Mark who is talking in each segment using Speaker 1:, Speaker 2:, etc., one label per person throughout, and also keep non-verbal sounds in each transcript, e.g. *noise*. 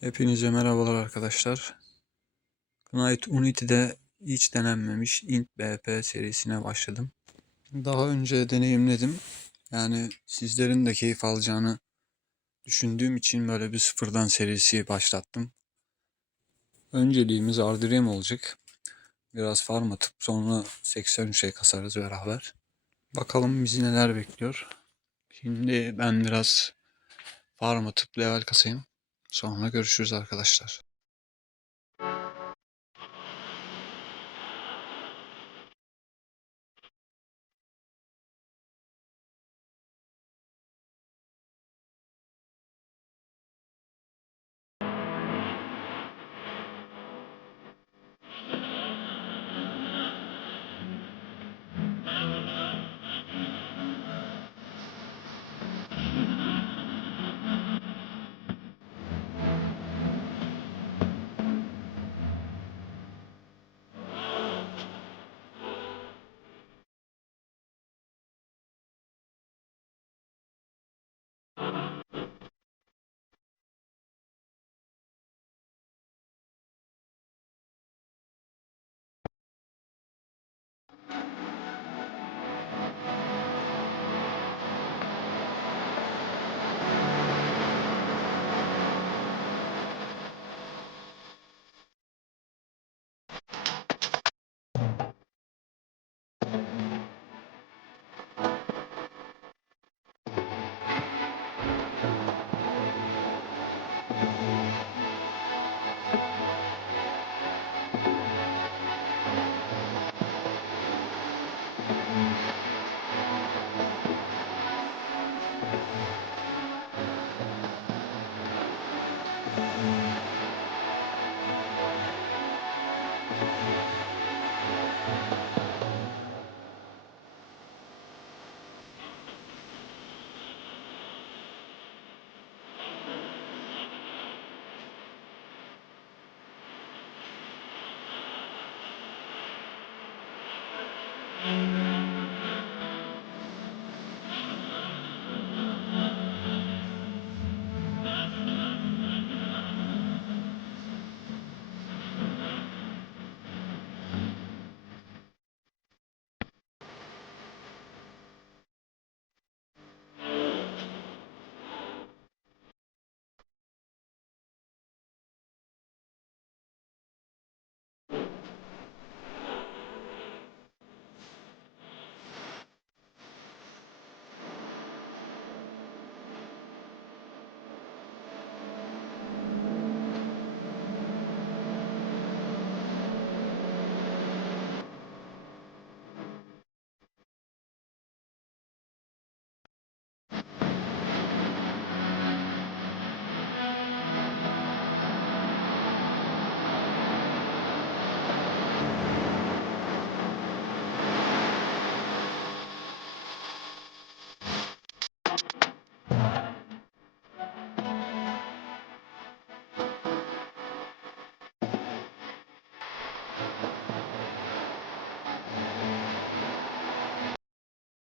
Speaker 1: Hepinize merhabalar arkadaşlar. Knight Unity'de hiç denenmemiş int BP serisine başladım. Daha önce deneyimledim. Yani sizlerin de keyif alacağını düşündüğüm için böyle bir sıfırdan serisi başlattım. Önceliğimiz Ardrem olacak. Biraz farm atıp sonra 83'e kasarız beraber. Bakalım bizi neler bekliyor. Şimdi ben biraz farm atıp level kasayım. Sonra görüşürüz arkadaşlar.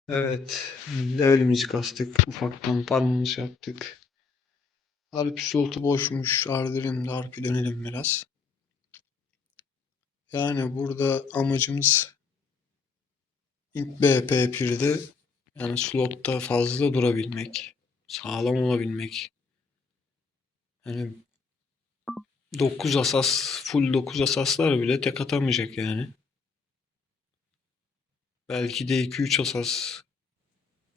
Speaker 1: Evet, levelimizi kastık. Ufaktan farmımızı yaptık. Harp slotu boşmuş. Ardırım da harpi dönelim biraz. Yani burada amacımız int BP 1'de yani slotta fazla durabilmek. Sağlam olabilmek. Yani 9 asas, full 9 asaslar bile tek atamayacak yani. Belki de 2-3 asas.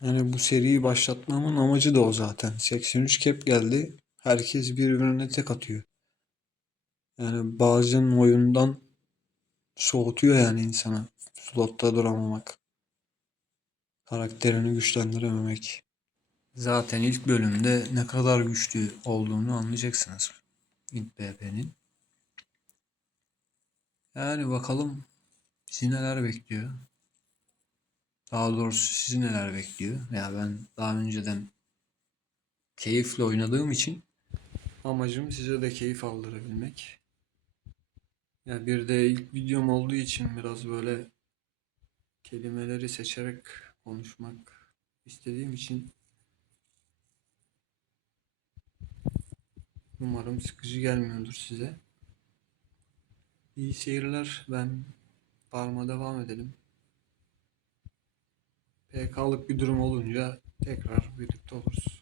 Speaker 1: Yani bu seriyi başlatmamın amacı da o zaten. 83 cap geldi. Herkes birbirine tek atıyor. Yani bazen oyundan soğutuyor yani insana. Slotta duramamak. Karakterini güçlendirememek. Zaten ilk bölümde ne kadar güçlü olduğunu anlayacaksınız. Int BP'nin. Yani bakalım bizi neler bekliyor. Daha doğrusu sizi neler bekliyor. Ya ben daha önceden keyifle oynadığım için amacım size de keyif aldırabilmek. Ya bir de ilk videom olduğu için biraz böyle kelimeleri seçerek konuşmak istediğim için Umarım sıkıcı gelmiyordur size. İyi seyirler. Ben farma devam edelim. PK'lık bir durum olunca tekrar birlikte oluruz.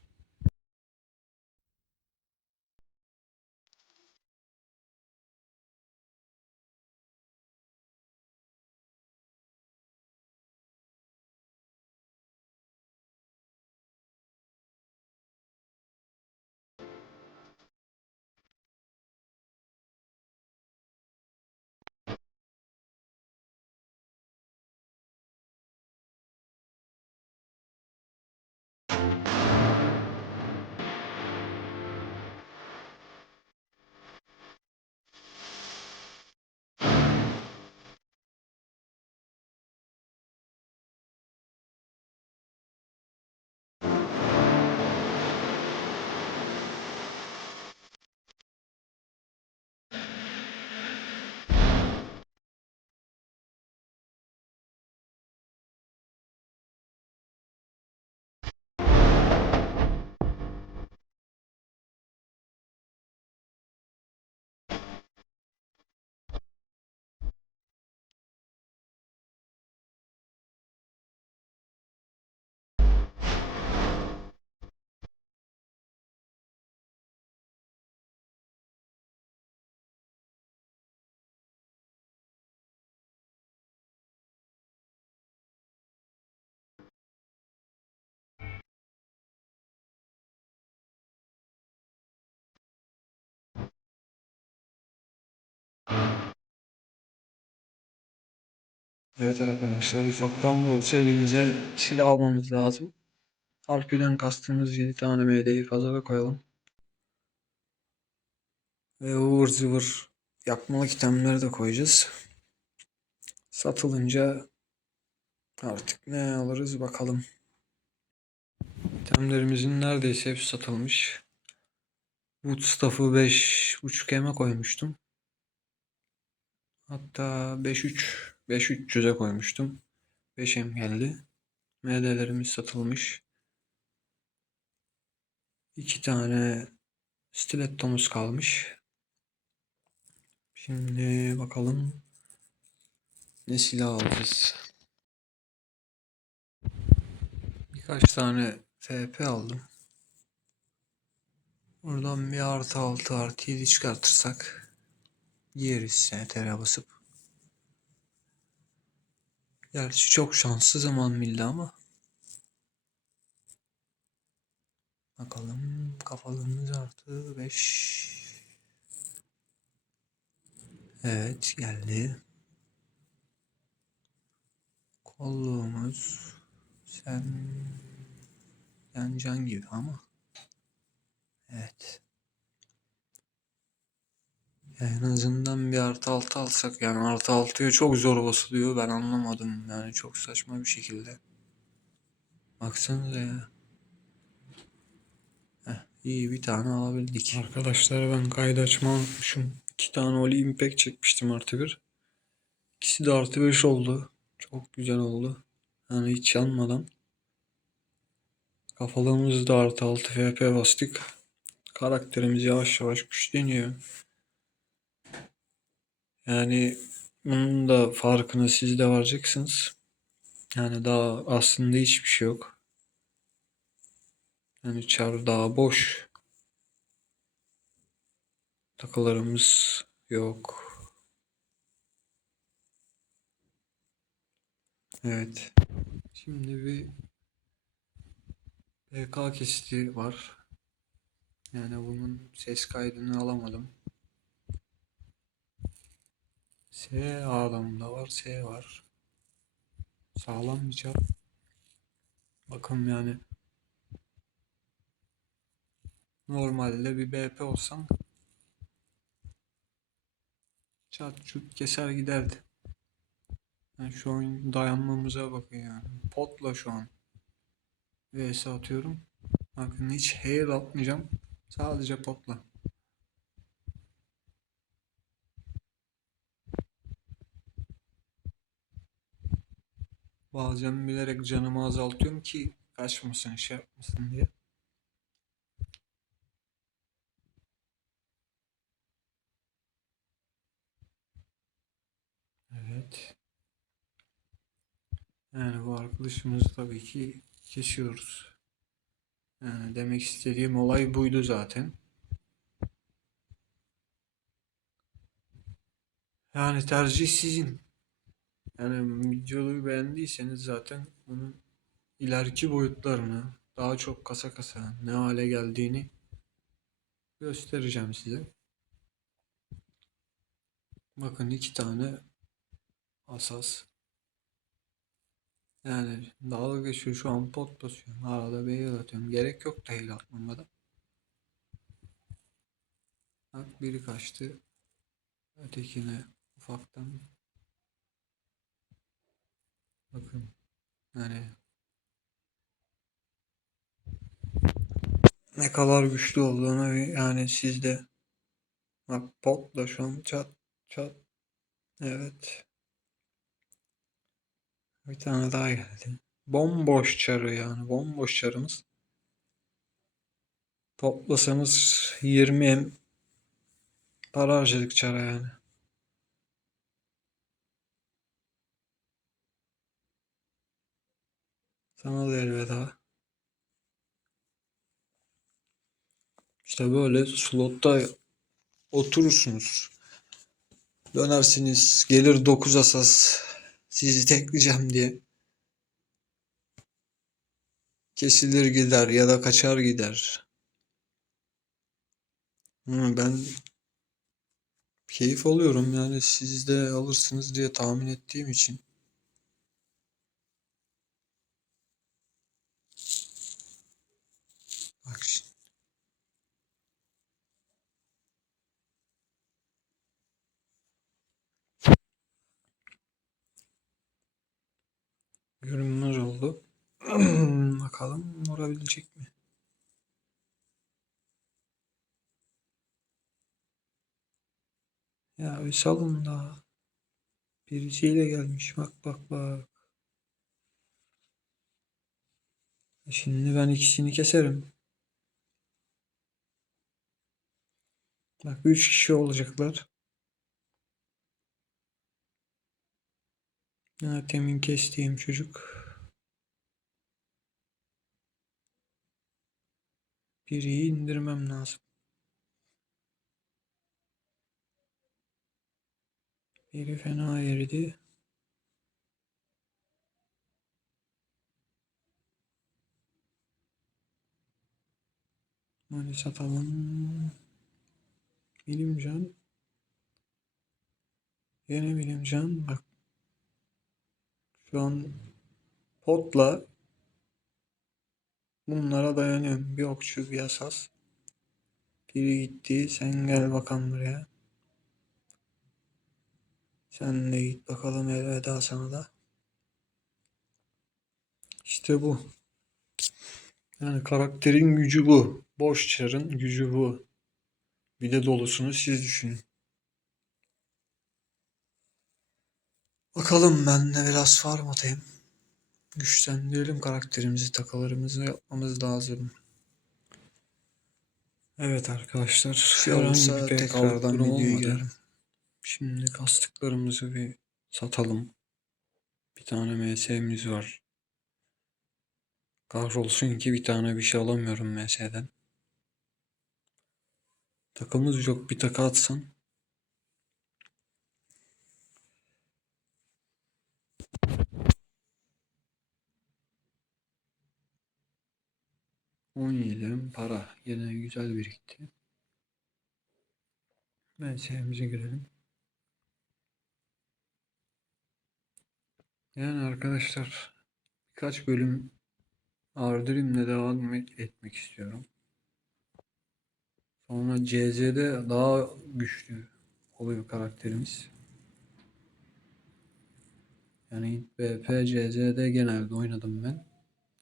Speaker 1: Evet arkadaşlar ufaktan da olsa elimize silah almamız lazım. Harpiden kastığımız 7 tane MD'yi kazara koyalım. Ve ıvır zıvır yakmalık itemleri de koyacağız. Satılınca artık ne alırız bakalım. İtemlerimizin neredeyse hepsi satılmış. Wood staff'ı 5.5 eme koymuştum. Hatta 5.3 5.300'e koymuştum. 5 em geldi. MD'lerimiz satılmış. İki tane stilettomuz kalmış. Şimdi bakalım ne silah alacağız. Birkaç tane FP aldım. Buradan bir artı 6 artı 7 çıkartırsak yeriz STR basıp. Gerçi çok şanslı zaman milli ama. Bakalım kafalığımız artı 5. Evet geldi. Kolluğumuz sen yani can gibi ama. Evet. En azından bir artı altı alsak yani artı altıya çok zor basılıyor ben anlamadım yani çok saçma bir şekilde. Baksanıza ya. Heh, iyi bir tane alabildik. Arkadaşlar ben kaydı açmayı unutmuşum. İki tane Oli Impact çekmiştim artı bir. İkisi de artı beş oldu. Çok güzel oldu. Yani hiç yanmadan. Kafalığımızı da artı altı FP bastık. Karakterimiz yavaş yavaş güçleniyor. Yani bunun da farkına siz de varacaksınız. Yani daha aslında hiçbir şey yok. Yani çar daha boş. Takılarımız yok. Evet. Şimdi bir PK kesiti var. Yani bunun ses kaydını alamadım. S adamında var, S var. Sağlam bir çar. Bakın yani normalde bir BP olsam çat çut keser giderdi. Yani şu an dayanmamıza bakın yani. Potla şu an. VS atıyorum. Bakın hiç hair atmayacağım. Sadece potla. Bazen bilerek canımı azaltıyorum ki kaçmasın şey yapmasın diye. Evet. Yani bu arkadaşımızı tabii ki kesiyoruz. Yani demek istediğim olay buydu zaten. Yani tercih sizin. Yani videoyu beğendiyseniz zaten bunun ileriki boyutlarını daha çok kasa kasa ne hale geldiğini göstereceğim size. Bakın iki tane asas. Yani dalga geçiyor şu an pot basıyorum. Arada beyaz atıyorum. Gerek yok da hile atmama da. Bak biri kaçtı. Ötekine ufaktan. Bakın. Yani ne kadar güçlü olduğunu yani sizde bak pot da şu an çat çat. Evet. Bir tane daha geldi. Bomboş çarı yani bomboş çarımız. Toplasanız 20 em para harcadık çara yani sana da elveda işte böyle slotta oturursunuz dönersiniz gelir 9 asas sizi tekleyeceğim diye kesilir gider ya da kaçar gider. Ben keyif alıyorum yani siz de alırsınız diye tahmin ettiğim için. Bak şimdi. Görünmez oldu. *clears throat* Bakalım vurabilecek mi? Ya bir da. Birisiyle gelmiş. Bak bak bak. Şimdi ben ikisini keserim. Bak üç kişi olacaklar. Ya temin kestiğim çocuk. Biriyi indirmem lazım. Biri fena eridi. Hadi satalım. Bilimcan. Yine bilimcan. Bak. Şu an potla bunlara dayanıyorum. Bir okçu bir asas. Biri gitti. Sen gel bakalım buraya. Sen de git bakalım elveda sana da. İşte bu. Yani karakterin gücü bu. Boş çarın gücü bu. Bir de dolusunu siz düşünün. Bakalım ben de biraz farm atayım. Güçlendirelim karakterimizi, takılarımızı yapmamız lazım. Evet arkadaşlar.
Speaker 2: Olursa
Speaker 1: bir
Speaker 2: tekrardan videoya girelim.
Speaker 1: Şimdi kastıklarımızı bir satalım. Bir tane MS'miz var. Kahrolsun ki bir tane bir şey alamıyorum MS'den. Takımız yok bir taka atsan. On yedi para. Yine güzel birikti. MS'mize girelim. Yani arkadaşlar birkaç bölüm Ardrim'le devam et- etmek istiyorum. Sonra CZ'de daha güçlü oluyor karakterimiz. Yani BP, CZ'de genelde oynadım ben.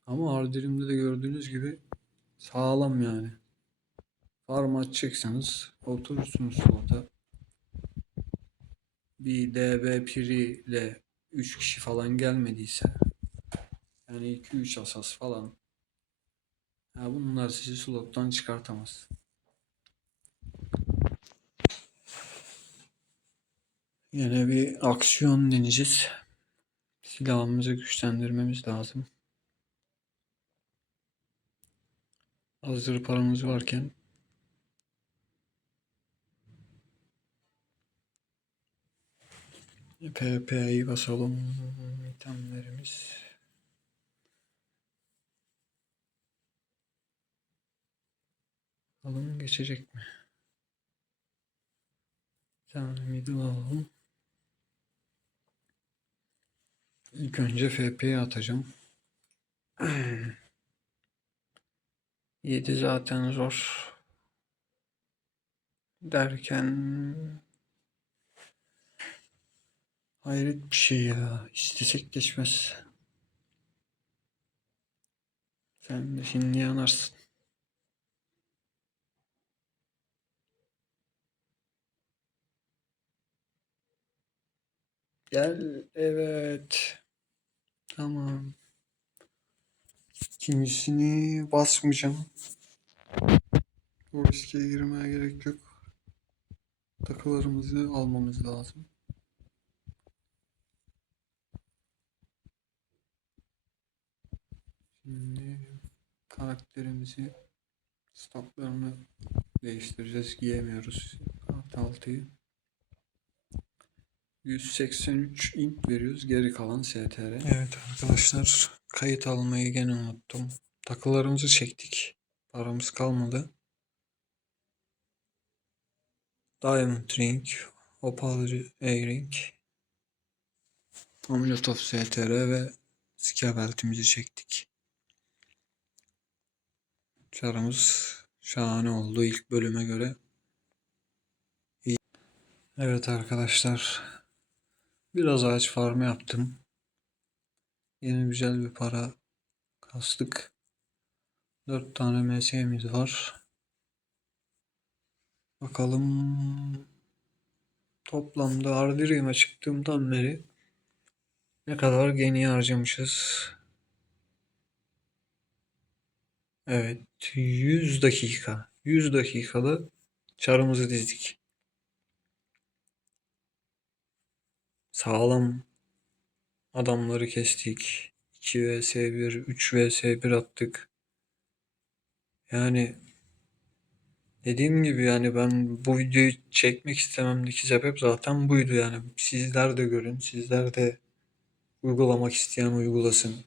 Speaker 1: Ama Ardrim'de de gördüğünüz gibi sağlam yani. Farm atacaksanız oturursunuz slota. Bir DB Piri ile 3 kişi falan gelmediyse yani 2-3 asas falan ya bunlar sizi slottan çıkartamaz. Yine bir aksiyon deneyeceğiz. Silahımızı güçlendirmemiz lazım. Hazır paramız varken PP'yi basalım. İtemlerimiz. Bakalım geçecek mi? Bir tane middle alalım. İlk önce FP'yi atacağım. *clears throat* 7 zaten zor. Derken hayret bir şey ya. İstesek geçmez. Sen de şimdi yanarsın. Gel. Evet. Tamam. İkincisini basmayacağım. Bu riske girmeye gerek yok. Takılarımızı almamız lazım. Şimdi karakterimizi statlarını değiştireceğiz. Giyemiyoruz. Kart 6'yı. 183 int veriyoruz. Geri kalan STR. Evet arkadaşlar. Kayıt almayı gene unuttum. Takılarımızı çektik. Paramız kalmadı. Diamond Ring, Opal A-Ring, Amulet of STR ve Skabelt'imizi çektik. Çarımız şahane oldu ilk bölüme göre. Evet arkadaşlar. Biraz ağaç farmı yaptım. Yeni güzel bir para kastık. 4 tane MS'miz var. Bakalım toplamda Ardirium'a çıktığımdan beri ne kadar geni harcamışız. Evet 100 dakika. 100 dakikada çarımızı dizdik. Sağlam adamları kestik. 2 vs 1, 3 vs 1 attık. Yani dediğim gibi yani ben bu videoyu çekmek istememdeki sebep zaten buydu yani. Sizler de görün, sizler de uygulamak isteyen uygulasın.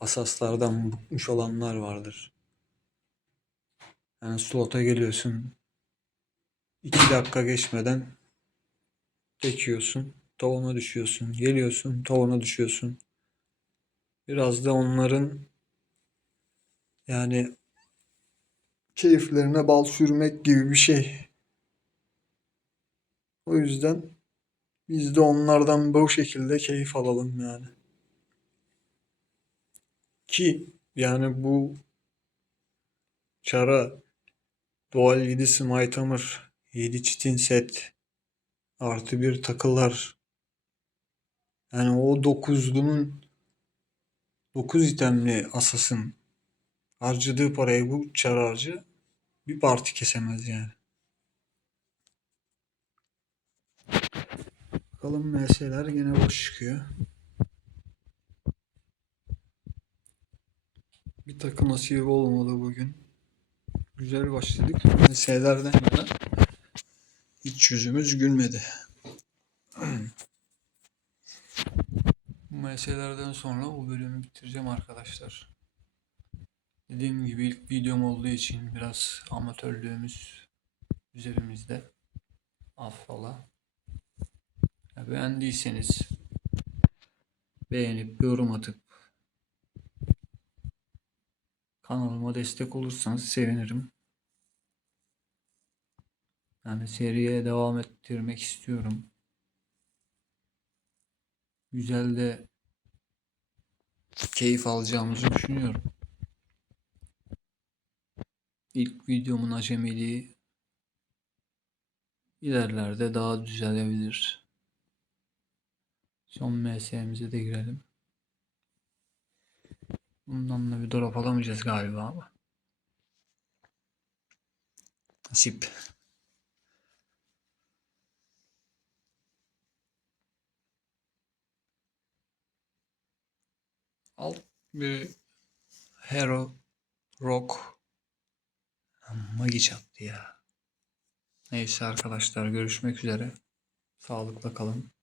Speaker 1: Asaslardan bıkmış olanlar vardır. Yani slota geliyorsun. 2 dakika geçmeden geçiyorsun. Tavana düşüyorsun. Geliyorsun. Tavana düşüyorsun. Biraz da onların yani keyiflerine bal sürmek gibi bir şey. O yüzden biz de onlardan bu şekilde keyif alalım yani. Ki yani bu çara Dual 7 Smite Hammer 7 çitin set artı bir takılar yani o dokuzlunun 9 itemli asasın harcadığı parayı bu çar harcı bir parti kesemez yani. Bakalım MS'ler yine boş çıkıyor. Bir takım nasip olmadı bugün. Güzel başladık. MS'lerden yana hiç yüzümüz gülmedi. *clears throat* Bu MS'lerden sonra o bölümü bitireceğim arkadaşlar. Dediğim gibi ilk videom olduğu için biraz amatörlüğümüz üzerimizde. Affola. Ya beğendiyseniz beğenip yorum atıp kanalıma destek olursanız sevinirim. Yani seriye devam ettirmek istiyorum. Güzel de keyif alacağımızı düşünüyorum. İlk videomun acemiliği ilerlerde daha düzelebilir. Son MS'mize de girelim. Bundan da bir drop alamayacağız galiba ama. Nasip. Alt bir Hero Rock Magi çattı ya. Neyse arkadaşlar görüşmek üzere. Sağlıkla kalın.